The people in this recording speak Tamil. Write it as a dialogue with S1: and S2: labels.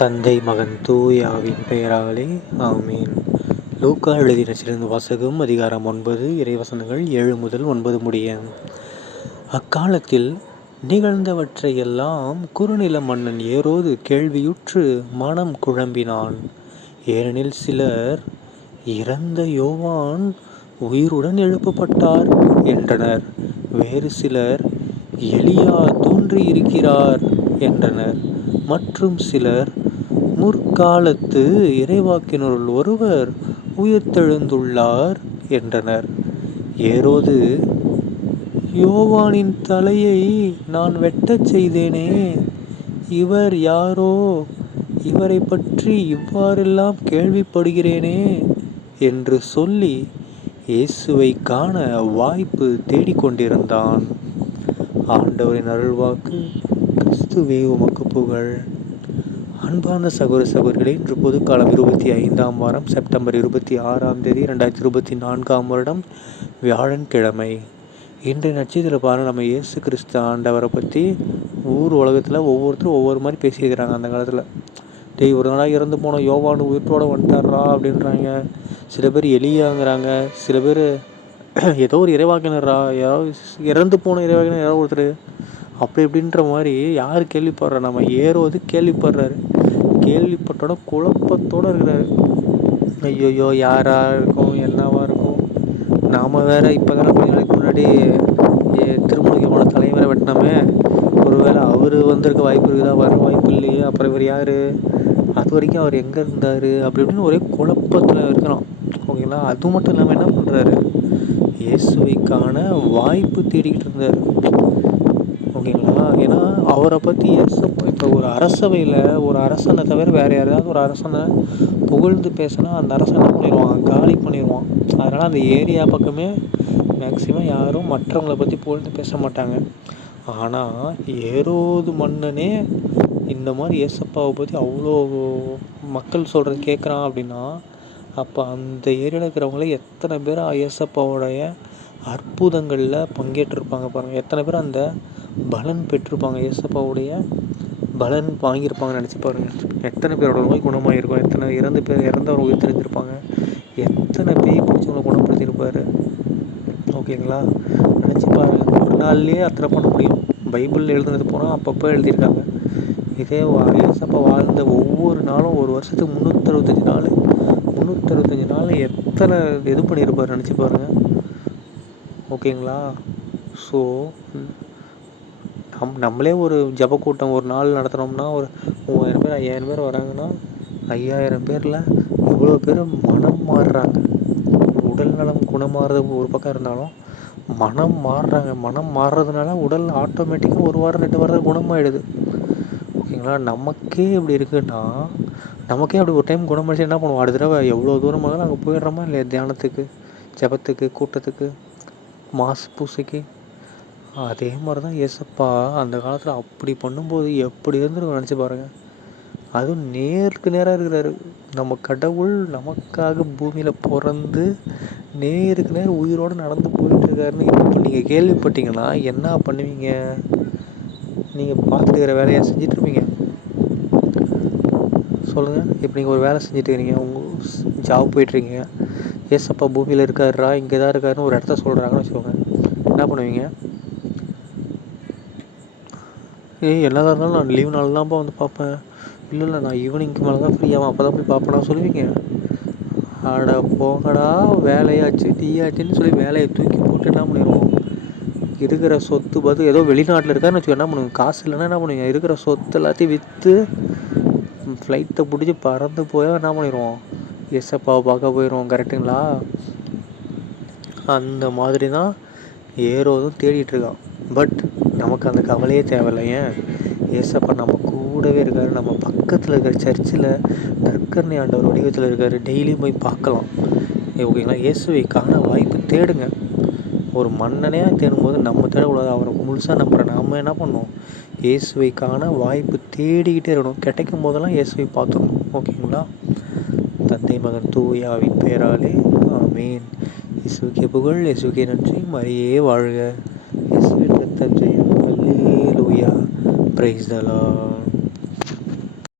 S1: தந்தை மகன் தூயாவின் பெயராலே ஆமீன். லூக்கா எழுதின சிறந்த வாசகம் அதிகாரம் ஒன்பது இறைவசனங்கள் ஏழு முதல் ஒன்பது முடிய. அக்காலத்தில் நிகழ்ந்தவற்றையெல்லாம் குறுநில மன்னன் ஏறோது கேள்வியுற்று மனம் குழம்பினான். ஏனெனில் சிலர் இறந்த யோவான் உயிருடன் எழுப்பப்பட்டார் என்றனர். வேறு சிலர் எலியா தோன்றியிருக்கிறார் என்றனர். மற்றும் சிலர் முற்காலத்து இறைவாக்கினருள் ஒருவர் உயிர்த்தெழுந்துள்ளார் என்றனர். ஏரோது யோவானின் தலையை நான் வெட்டச் செய்தேனே இவர் யாரோ? இவரை பற்றி இவ்வாறெல்லாம் கேள்விப்படுகிறேனே என்று சொல்லி இயேசுவை காண வாய்ப்பு தேடிக்கொண்டிருந்தான் ஆண்டவரின் அருள்வாக்கு கிறிஸ்துவே உமக்கு புகழ். அன்பார்ந்த சகோதர சகோதரிகளே இன்று பொதுக்காலம் இருபத்தி ஐந்தாம் வாரம் செப்டம்பர் இருபத்தி ஆறாம் தேதி ரெண்டாயிரத்தி இருபத்தி நான்காம் வருடம் வியாழன்கிழமை. இன்றைய நட்சத்திர பாரு நம்ம இயேசு கிறிஸ்து ஆண்டவரை பற்றி ஊர் உலகத்தில் ஒவ்வொருத்தரும் ஒவ்வொரு மாதிரி பேசியிருக்கிறாங்க அந்த காலத்தில். டேய் ஒரு நாளாக இறந்து போன யோவானு உயிர்த்தோட வந்துட்டாரா அப்படின்றாங்க. சில பேர் எலியாங்கிறாங்க. சில பேர் ஏதோ ஒரு இறைவாக்கினரா யாரோ இறந்து போன இறைவாக்கினர் யாரோ ஒருத்தர். அப்படி இப்படின்ற மாதிரி யார் கேள்விப்படுறா? நம்ம ஏறுவது கேள்விப்படுறாரு. கேள்விப்பட்டோட குழப்பத்தோடு இருக்கிறாரு. ஐயோயோ யாராக இருக்கும் என்னவா இருக்கும்? நாம் வேற இப்போ தானே கொஞ்ச நாளைக்கு முன்னாடி திருமணிக்கு தலைவரை வெட்டினோமே. ஒருவேளை அவர் வந்திருக்க வாய்ப்பு இருக்குதா? வர வாய்ப்பு இல்லையே. அப்புறம் இவர் யார்? அது வரைக்கும் அவர் எங்கே இருந்தார்? அப்படி இப்படின்னு ஒரே குழப்பத்தில் இருக்கிறோம். ஓகேங்களா? அது மட்டும் இல்லாமல் என்ன பண்ணுறாரு இயேசுவைக்கான வாய்ப்பு தேடிக்கிட்டு இருந்தார். ஓகேங்களா? ஏன்னா அவரை பற்றி இப்போ ஒரு அரசவையில் ஒரு அரசனை தவிர வேறு யாரையாவது ஒரு அரசனை புகழ்ந்து பேசினா அந்த அரசனை பண்ணிடுவான் காலி பண்ணிடுவான் அதனால் அந்த ஏரியா பக்கமே மேக்சிமம் யாரும் மற்றவங்கள பற்றி புகழ்ந்து பேச மாட்டாங்க. ஆனால் ஏரோது மன்னனே இந்த மாதிரி ஏசப்பாவை பற்றி அவ்வளோ மக்கள் சொல்கிறது கேட்குறான் அப்படின்னா அப்போ அந்த ஏரியாவில் இருக்கிறவங்களே எத்தனை பேர் ஏசப்பாவோடைய அற்புதங்களில் பங்கேற்றிருப்பாங்க பாருங்கள் எத்தனை பேர் அந்த பலன் பெற்றிருப்பாங்க ஏசப்பாவுடைய பலன் வாங்கியிருப்பாங்கன்னு நினச்சி பாருங்கள் எத்தனை பேரோட நோய் குணமாகிருக்கும் எத்தனை இறந்து பேர் இறந்தவங்க உயிர் தெரிஞ்சிருப்பாங்க எத்தனை பேய் பிடிச்சவங்களை குணப்படுத்தியிருப்பார்? ஓகேங்களா? நினச்சி பாருங்கள் ஒரு நாள்லேயே அத்தனை பண்ண முடியும். பைபிள் எழுதுனது போனால் அப்பப்போ எழுதியிருக்காங்க. இதே ஏசப்பா வாழ்ந்த ஒவ்வொரு நாளும் ஒரு வருஷத்துக்கு முந்நூற்றறுபத்தஞ்சி நாள் முந்நூற்றறுபத்தஞ்சி நாள் எத்தனை இது பண்ணியிருப்பார் நினச்சி பாருங்கள் ஓகேங்களா? ஸோ நம் நம்மளே ஒரு ஜபக்கூட்டம் ஒரு நாள் நடத்துனோம்னா ஒரு மூவாயிரம் பேர் ஐயாயிரம் பேர் வராங்கன்னா ஐயாயிரம் பேரில் இவ்வளோ பேர் மனம் மாறுறாங்க. உடல் நலம் குணமாறுறது ஒரு பக்கம் இருந்தாலும் மனம் மாறுறாங்க. மனம் மாறுறதுனால உடல் ஆட்டோமேட்டிக்காக ஒரு வாரம் ரெண்டு வாரம் குணமாயிடுது. ஓகேங்களா? நமக்கே இப்படி இருக்குன்னா நமக்கே அப்படி ஒரு டைம் குணமாயிடுச்சு என்ன பண்ணுவோம்? அடுத்த தடவை எவ்வளோ தூரமாக நாங்கள் போயிடுறோமா இல்லையா? தியானத்துக்கு ஜபத்துக்கு கூட்டத்துக்கு மாசு பூசைக்கு அதே மாதிரி தான் ஏசப்பா அந்த காலத்தில் அப்படி பண்ணும்போது எப்படி இருந்துருக்கும் நினச்சி பாருங்கள் அதுவும் நேருக்கு நேராக இருக்கிறாரு. நம்ம கடவுள் நமக்காக பூமியில் பிறந்து நேருக்கு நேர் உயிரோடு நடந்து போயிட்டுருக்காருன்னு இப்போ நீங்கள் கேள்விப்பட்டீங்கன்னா என்ன பண்ணுவீங்க? நீங்கள் பார்த்துக்கிற வேலையாக வேலையை செஞ்சிட்ருப்பீங்க சொல்லுங்கள் இப்போ நீங்கள் ஒரு வேலை செஞ்சுட்டு இருக்கிறீங்க உங்கள் ஜாப் போயிட்டுருக்கீங்க ஏசப்பா பூமியில் இருக்காருரா இங்கே தான் இருக்காருன்னு ஒரு இடத்த சொல்கிறாங்கன்னு வச்சுக்கோங்க. என்ன பண்ணுவீங்க? ஏய் என்னதான் இருந்தாலும் நான் லீவ் நாள் தான்ப்பா வந்து பார்ப்பேன். இல்லை இல்லை நான் ஈவினிங்க்கு மேலே தான் ஃப்ரீயாகும் அப்போ தான் போய் பார்ப்பேனா சொல்லுவீங்க? அட போங்கடா வேலையாச்சு டீயாச்சுன்னு சொல்லி வேலையை தூக்கி போட்டு என்ன பண்ணிடுவோம் இருக்கிற சொத்து பார்த்து ஏதோ வெளிநாட்டில் இருக்கான்னு வச்சுக்கோ என்ன பண்ணுவோம் காசு இல்லைன்னா என்ன பண்ணுவீங்க? இருக்கிற சொத்து எல்லாத்தையும் விற்று ஃப்ளைட்டை பிடிச்சி பறந்து போய் என்ன பண்ணிடுவோம் எஸ்எப்பாவை பார்க்க போயிடுவோம் கரெக்டுங்களா அந்த மாதிரி தான் ஏரோதும் தேடிட்டுருக்கான் பட் நமக்கு அந்த கவலையே தேவையில்லை. ஏன்? ஏசப்பா நம்ம கூடவே இருக்கார். நம்ம பக்கத்தில் இருக்கிற சர்ச்சில் நற்கர்ணி ஆண்டவர் வடிவத்தில் இருக்கார். டெய்லியும் போய் பார்க்கலாம். ஓகேங்களா? இயேசுவை காண வாய்ப்பு தேடுங்க. ஒரு மன்னனையாக தேடும்போது நம்ம தேடக்கூடாது அவரை முழுசாக நம்புற நம்ம என்ன பண்ணுவோம்? இயேசுவை காண வாய்ப்பு தேடிக்கிட்டே இருக்கணும். கிடைக்கும் போதெல்லாம் இயேசுவை பார்த்துடணும் ஓகேங்களா? தந்தை மகன் தூயாவின் பெயராலே. ஆமீன். இயேசுக்கே புகழ். இயேசுக்கே நன்றி. மரியே வாழ்க. इस तब चाहिए